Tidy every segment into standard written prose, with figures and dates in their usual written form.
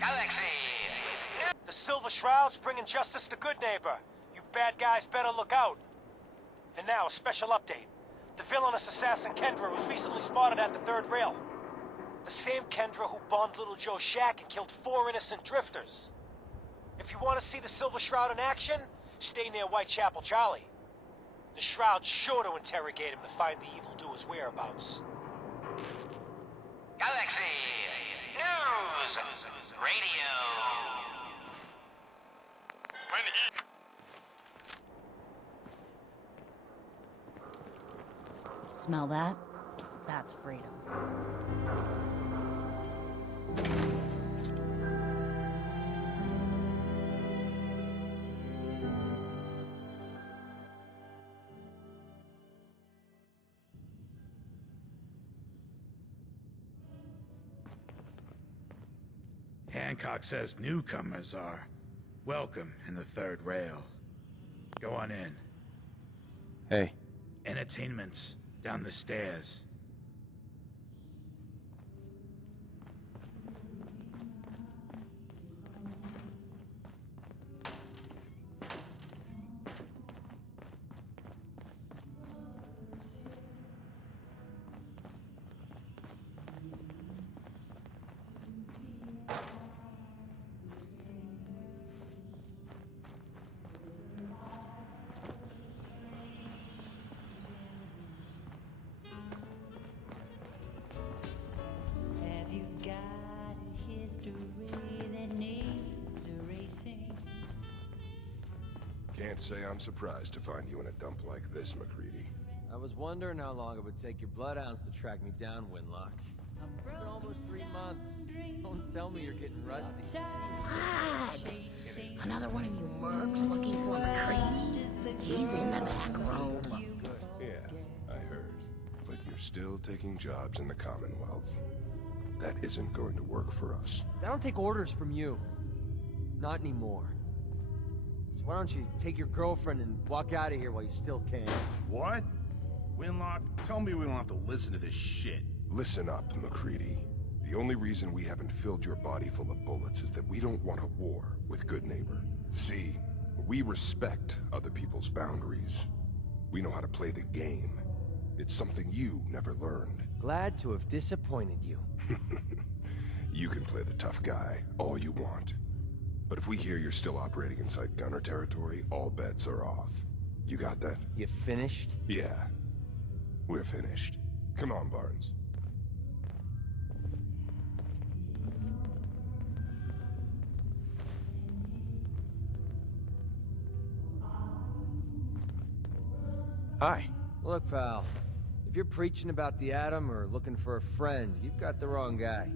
Galaxy! The Silver Shroud's bringing justice to Good Neighbor. You bad guys better look out. And now, a special update. The villainous assassin Kendra was recently spotted at the third rail. The same Kendra who bombed Little Joe's shack and killed 4 innocent drifters. If you want to see the Silver Shroud in action, stay near Whitechapel Charlie. The Shroud's sure to interrogate him to find the evildoer's whereabouts. Galaxy! News! Radio! Smell that? That's freedom. Hancock says newcomers are welcome in the third rail. Go on in. Hey. Entertainment's down the stairs. Can't say I'm surprised to find you in a dump like this, McCready. I was wondering how long it would take your bloodhounds to track me down, Winlock. It's been almost 3 months. Don't tell me you're getting rusty. What? Another one of you mercs looking for McCready? He's in the back room. Yeah, I heard. But you're still taking jobs in the Commonwealth. That isn't going to work for us. I don't take orders from you. Not anymore. So why don't you take your girlfriend and walk out of here while you still can? What? Winlock, tell me we don't have to listen to this shit. Listen up, McCready. The only reason we haven't filled your body full of bullets is that we don't want a war with Good Neighbor. See, we respect other people's boundaries. We know how to play the game. It's something you never learned. Glad to have disappointed you. You can play the tough guy all you want. But if we hear you're still operating inside Gunner territory, all bets are off. You got that? You finished? Yeah. We're finished. Come on, Barnes. Hi. Look, pal. If you're preaching about the atom or looking for a friend, you've got the wrong guy.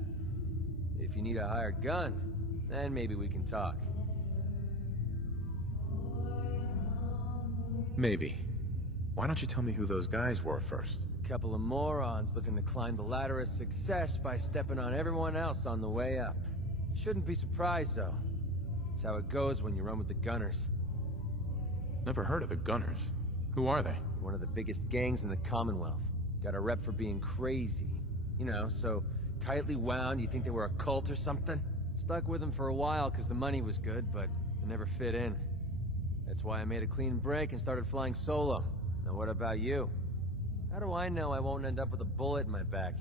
If you need a hired gun, then maybe we can talk. Maybe. Why don't you tell me who those guys were first? A couple of morons looking to climb the ladder of success by stepping on everyone else on the way up. Shouldn't be surprised, though. It's how it goes when you run with the Gunners. Never heard of the Gunners. Who are they? One of the biggest gangs in the Commonwealth. Got a rep for being crazy. You know, so tightly wound, you think they were a cult or something? Stuck with them for a while because the money was good, but it never fit in. That's why I made a clean break and started flying solo. Now what about you? How do I know I won't end up with a bullet in my back?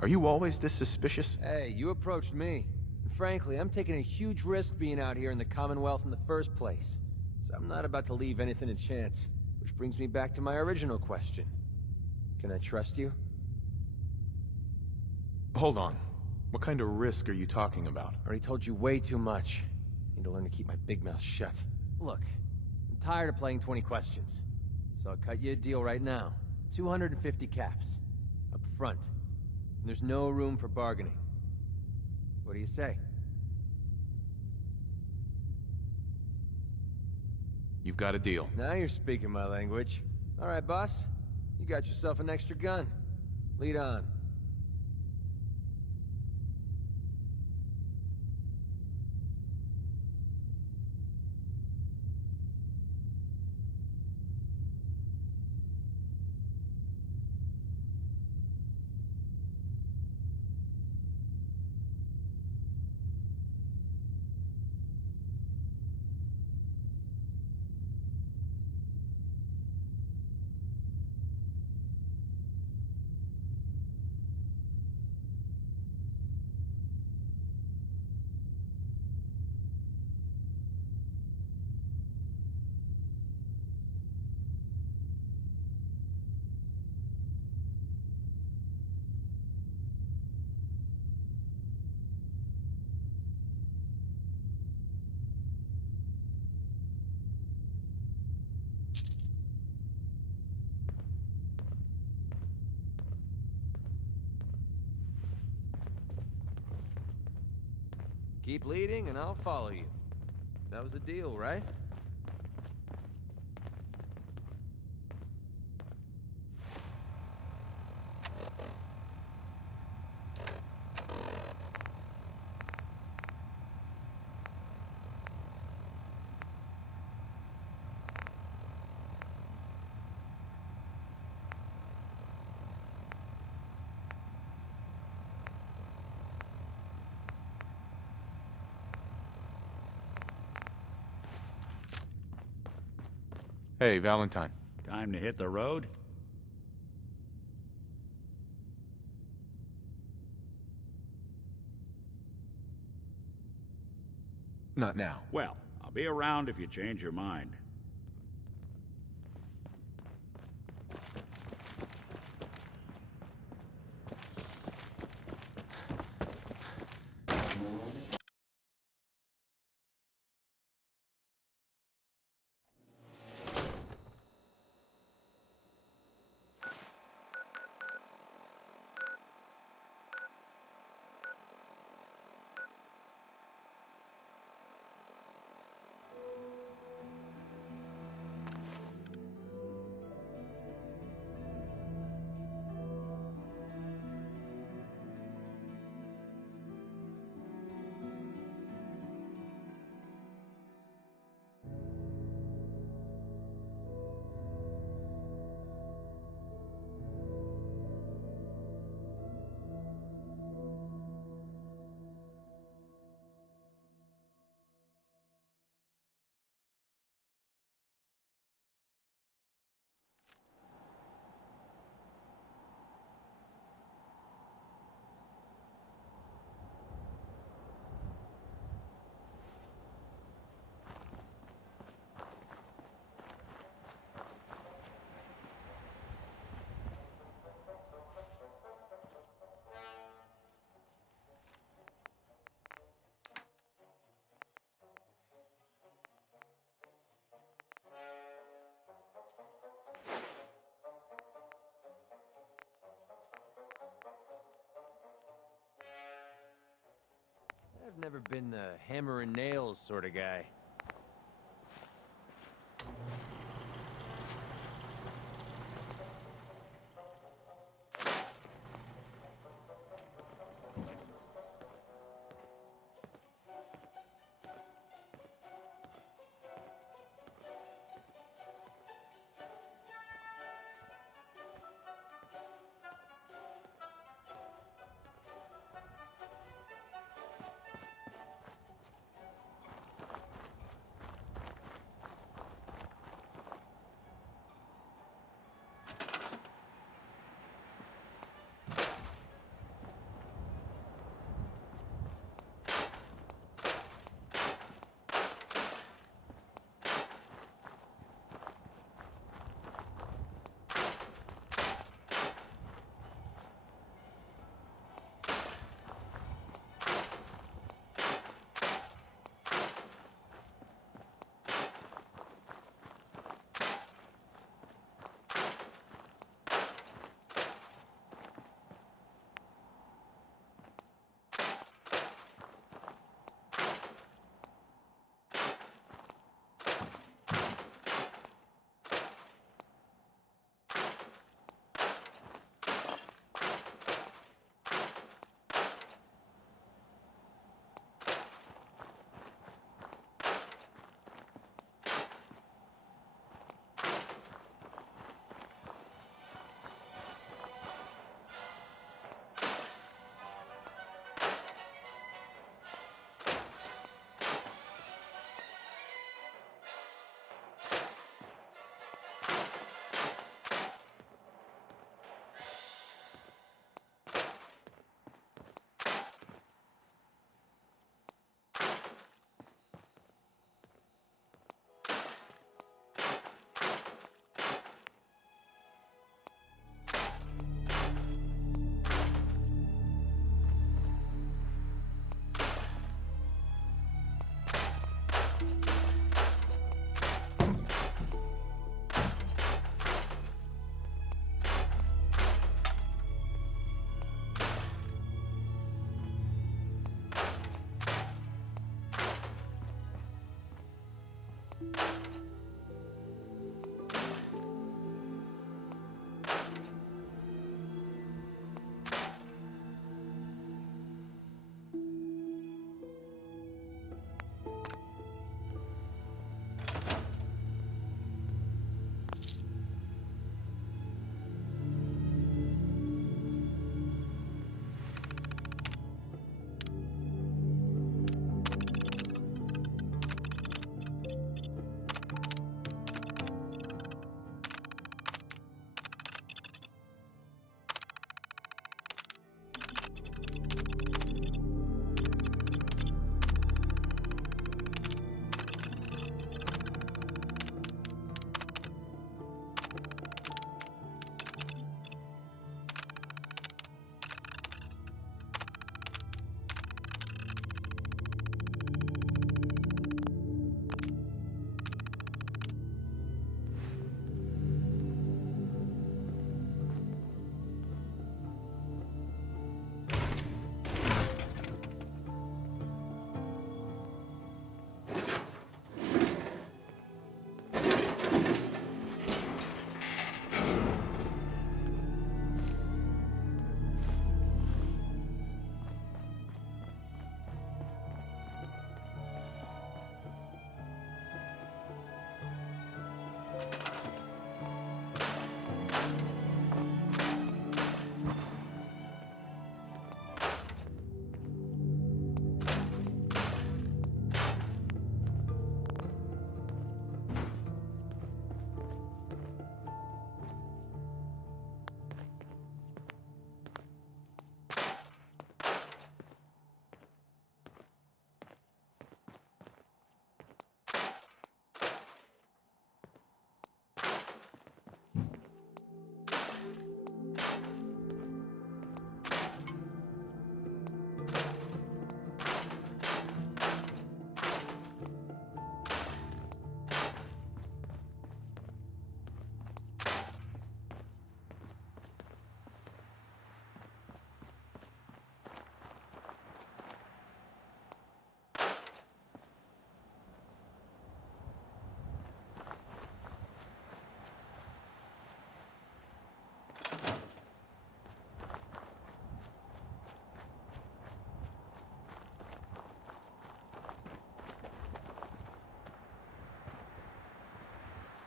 Are you always this suspicious? Hey, you approached me. And frankly, I'm taking a huge risk being out here in the Commonwealth in the first place. So I'm not about to leave anything to chance. Which brings me back to my original question. Can I trust you? Hold on. What kind of risk are you talking about? I already told you way too much. Need to learn to keep my big mouth shut. Look, I'm tired of playing 20 questions. So I'll cut you a deal right now. 250 caps. Up front. And there's no room for bargaining. What do you say? You've got a deal. Now you're speaking my language. All right, boss. You got yourself an extra gun. Lead on. Keep leading and I'll follow you. That was the deal, right? Hey, Valentine. Time to hit the road? Not now. Well, I'll be around if you change your mind. I've never been the hammer and nails sort of guy.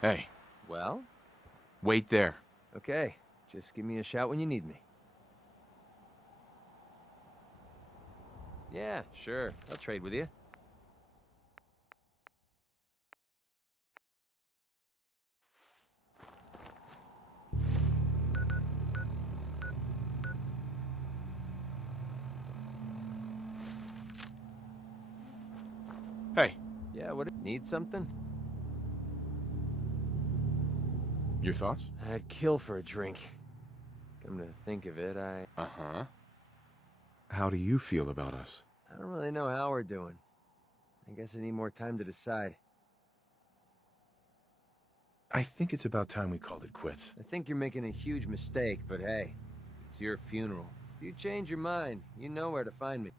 Hey, Well? wait there. Okay. Just give me a shout when you need me. Yeah, sure. I'll trade with you. Hey, Yeah, what? Need something? your thoughts? I'd kill for a drink. Come to think of it, Uh-huh. How do you feel about us? I don't really know how we're doing. I guess I need more time to decide. I think it's about time we called it quits. I think you're making a huge mistake, but hey, it's your funeral. If you change your mind, you know where to find me.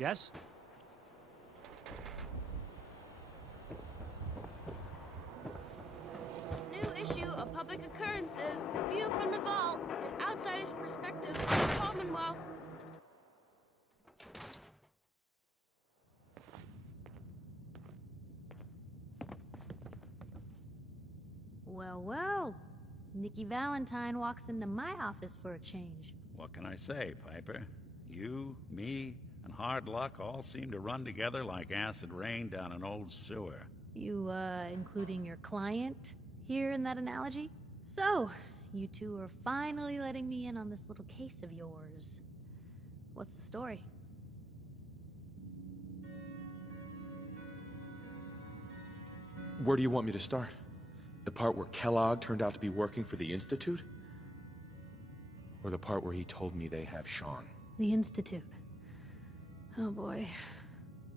Yes? New issue of Public Occurrences. View from the vault. An outsider's perspective of the Commonwealth. Well, well. Nikki Valentine walks into my office for a change. What can I say, Piper? You, me, and hard luck all seem to run together like acid rain down an old sewer. You, including your client here in that analogy? So, you two are finally letting me in on this little case of yours. What's the story? Where do you want me to start? The part where Kellogg turned out to be working for the Institute? Or the part where he told me they have Sean? The Institute. Oh boy.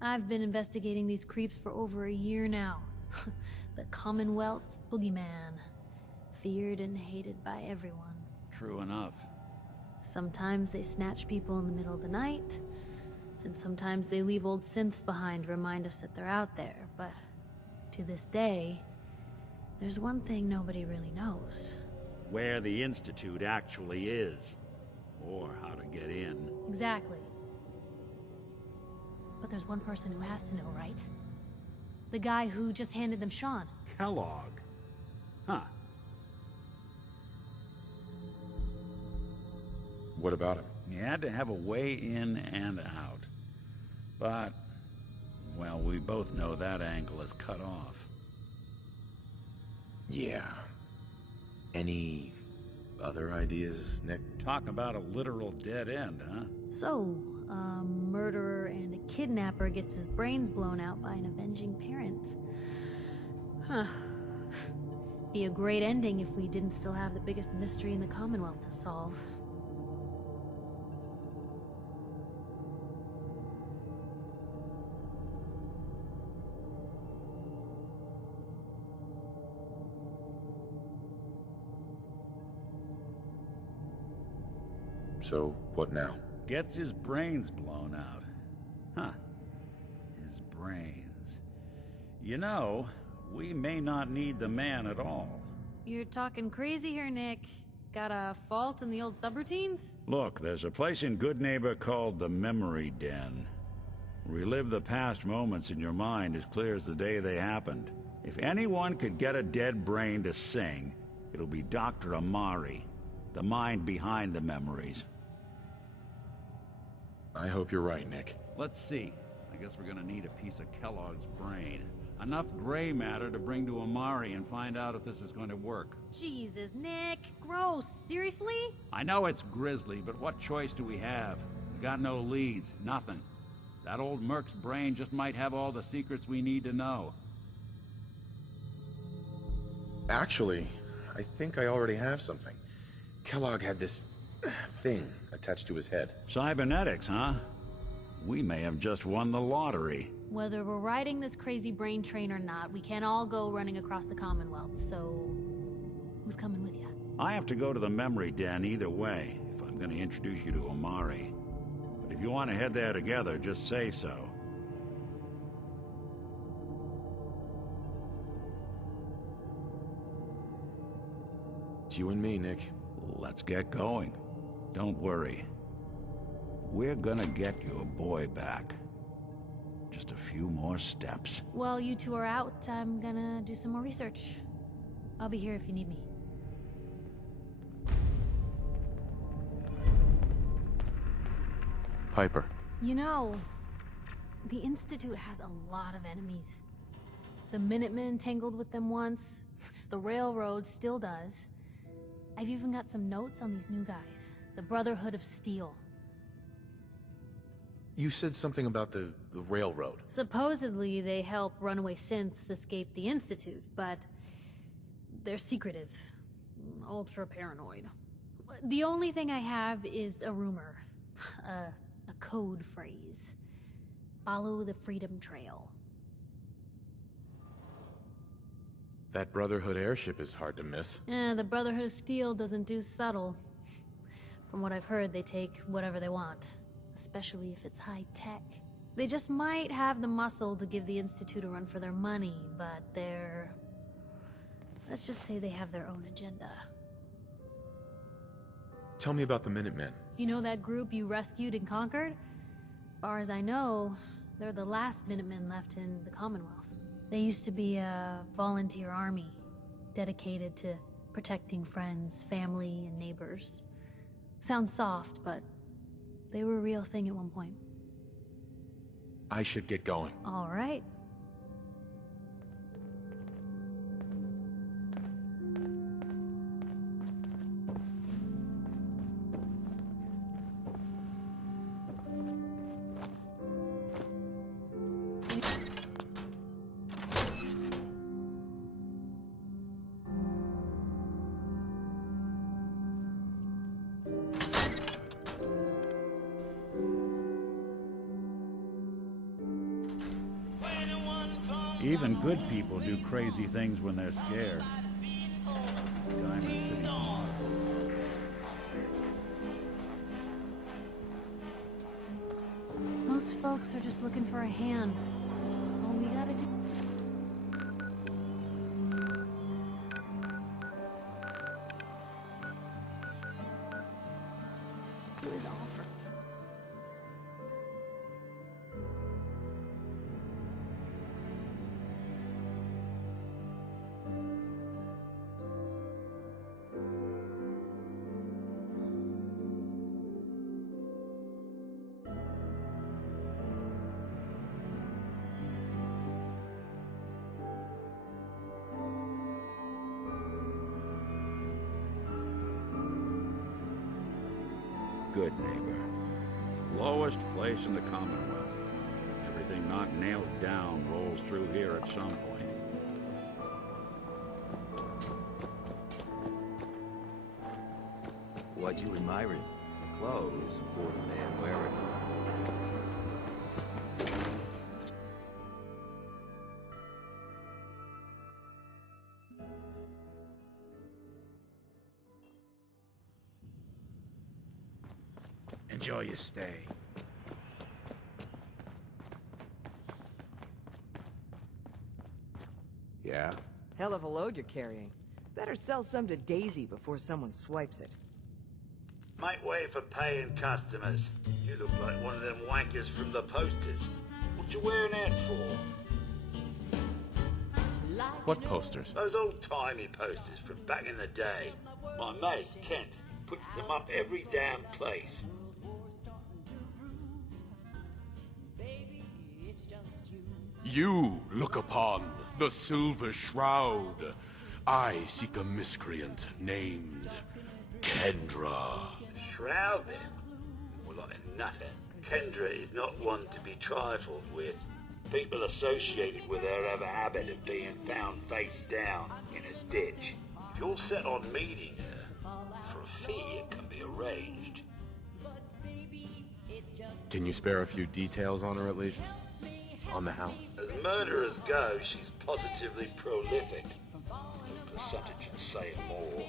I've been investigating these creeps for over a year now. The Commonwealth's boogeyman. Feared and hated by everyone. True enough. Sometimes they snatch people in the middle of the night, and sometimes they leave old synths behind to remind us that they're out there, but to this day, there's one thing nobody really knows. Where the Institute actually is. Or how to get in. Exactly. But there's one person who has to know, right? The guy who just handed them Sean. Kellogg? Huh. What about him? He had to have a way in and out. But, well, we both know that angle is cut off. Yeah. Any other ideas, Nick? Talk about a literal dead end, huh? So, a murderer and a kidnapper gets his brains blown out by an avenging parent. Huh. Be a great ending if we didn't still have the biggest mystery in the Commonwealth to solve. So, what now? Gets his brains blown out. Huh. His brains. You know, we may not need the man at all. You're talking crazy here, Nick. Got a fault in the old subroutines? Look, there's a place in Good Neighbor called the Memory Den. Relive the past moments in your mind as clear as the day they happened. If anyone could get a dead brain to sing, it'll be Dr. Amari, the mind behind the memories. I hope you're right, Nick. Let's see. I guess we're gonna need a piece of Kellogg's brain. Enough gray matter to bring to Amari and find out if this is going to work. Jesus, Nick. Gross. Seriously? I know it's grisly, but what choice do we have? We got no leads, nothing. That old Merc's brain just might have all the secrets we need to know. Actually, I think I already have something. Kellogg had this thing attached to his head. Cybernetics, huh? We may have just won the lottery. Whether we're riding this crazy brain train or not, we can't all go running across the Commonwealth, so... who's coming with you? I have to go to the Memory Den either way, if I'm gonna introduce you to Amari. But if you want to head there together, just say so. It's you and me, Nick. Let's get going. Don't worry. We're gonna get your boy back. Just a few more steps. While you two are out, I'm gonna do some more research. I'll be here if you need me. Piper. You know, the Institute has a lot of enemies. The Minutemen tangled with them once. The Railroad still does. I've even got some notes on these new guys. The Brotherhood of Steel. You said something about the railroad. Supposedly, they help runaway synths escape the Institute, but they're secretive. Ultra paranoid. The only thing I have is a rumor. A code phrase. Follow the Freedom Trail. That Brotherhood airship is hard to miss. The Brotherhood of Steel doesn't do subtle. From what I've heard, they take whatever they want. Especially if it's high-tech. They just might have the muscle to give the Institute a run for their money, but they're... let's just say they have their own agenda. Tell me about the Minutemen. You know that group you rescued and conquered? Far as I know, they're the last Minutemen left in the Commonwealth. They used to be a volunteer army, dedicated to protecting friends, family, and neighbors. Sounds soft, but they were a real thing at one point. I should get going. All right. Even good people do crazy things when they're scared. Diamond City. Most folks are just looking for a hand. All we gotta do... is offer. Good neighbor. Lowest place in the Commonwealth. Everything not nailed down rolls through here at some point. What you admiring? The clothes or the man wearing them? Enjoy your stay. Yeah? Hell of a load you're carrying. Better sell some to Daisy before someone swipes it. Make way for paying customers. You look like one of them wankers from the posters. What you wearing that for? What posters? Those old-timey posters from back in the day. My mate, Kent, puts them up every damn place. You look upon the Silver Shroud. I seek a miscreant named Kendra. Shroud, then? More like a nutter. Kendra is not one to be trifled with. People associated with her have a habit of being found face down in a ditch. If you're set on meeting her, for a fee it can be arranged. Can you spare a few details on her at least? On the house? As murderers go, she's positively prolific. No percentage would say it more.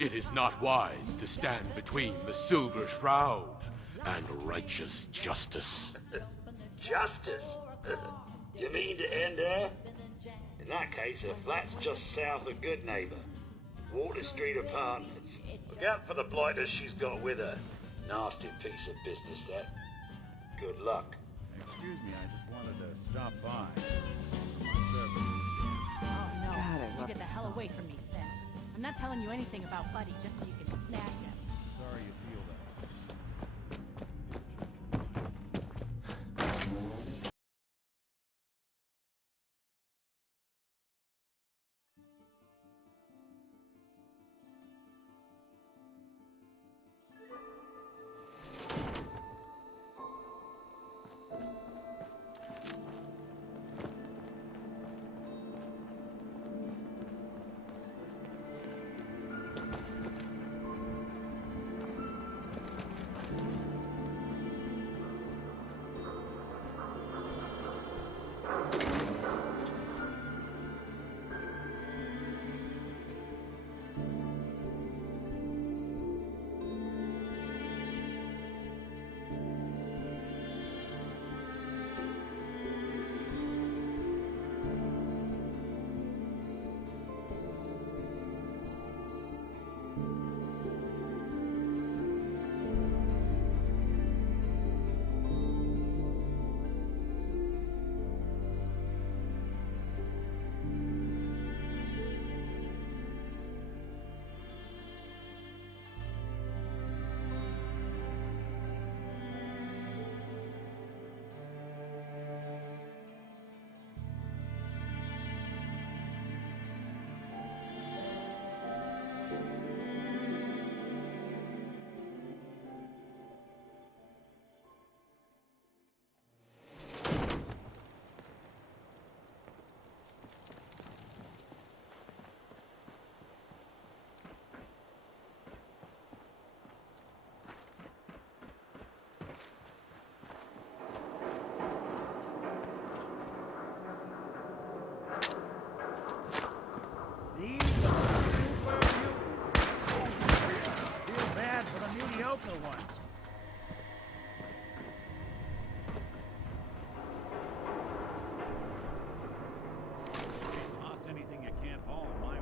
It is not wise to stand between the Silver Shroud and righteous justice. Justice? You mean to end her? In that case, her flat's just south of Good Neighbor. Water Street Apartments. Look out for the blighters she's got with her. Nasty piece of business, that. Good luck. Excuse me, I just wanted to stop by. Oh, no. God, I You love get the this hell song. away from me, Sen. I'm not telling you anything about Buddy just so you can snatch him. Sorry you feel that. mediocre ones. Toss anything you can't haul my way.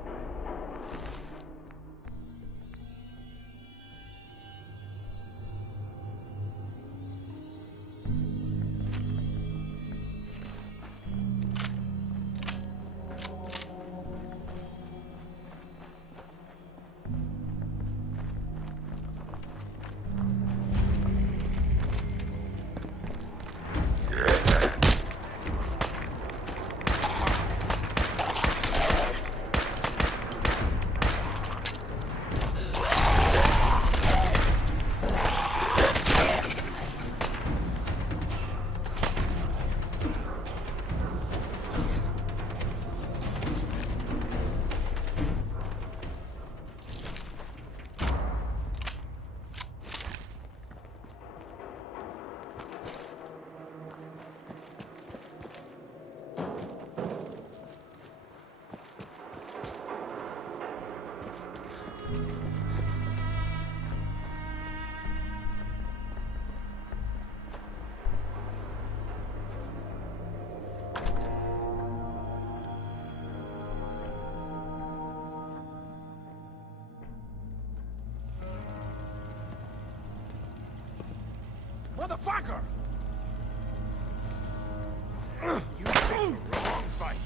Motherfucker! You picked the wrong fight.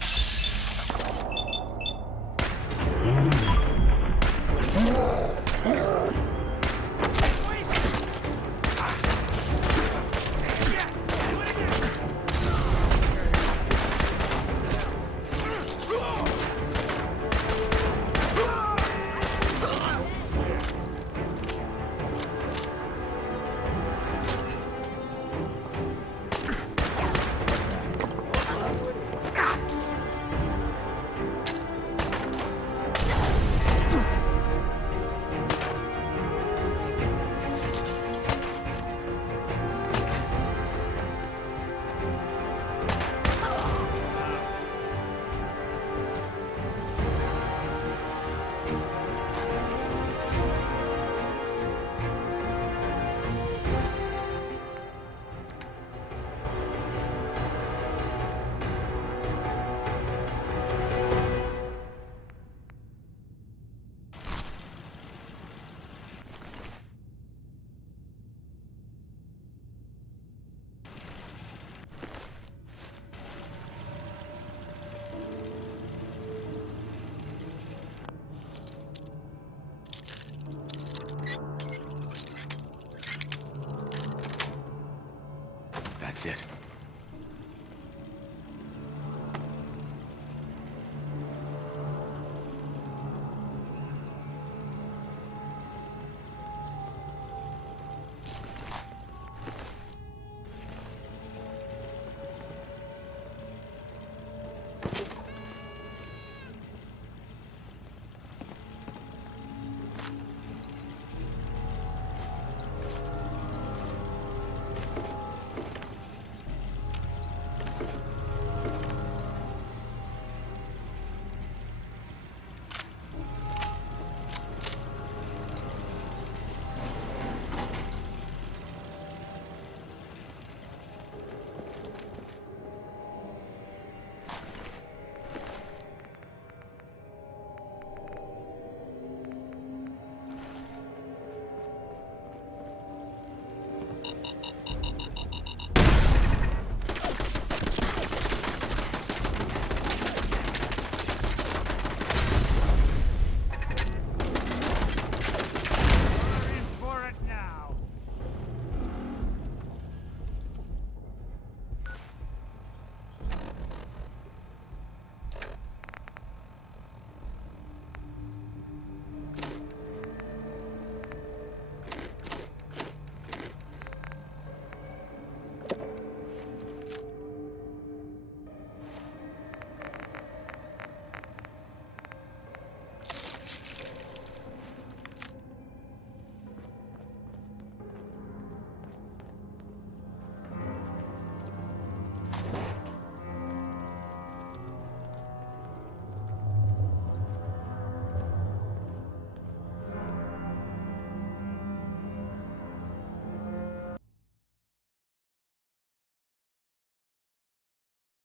That's it.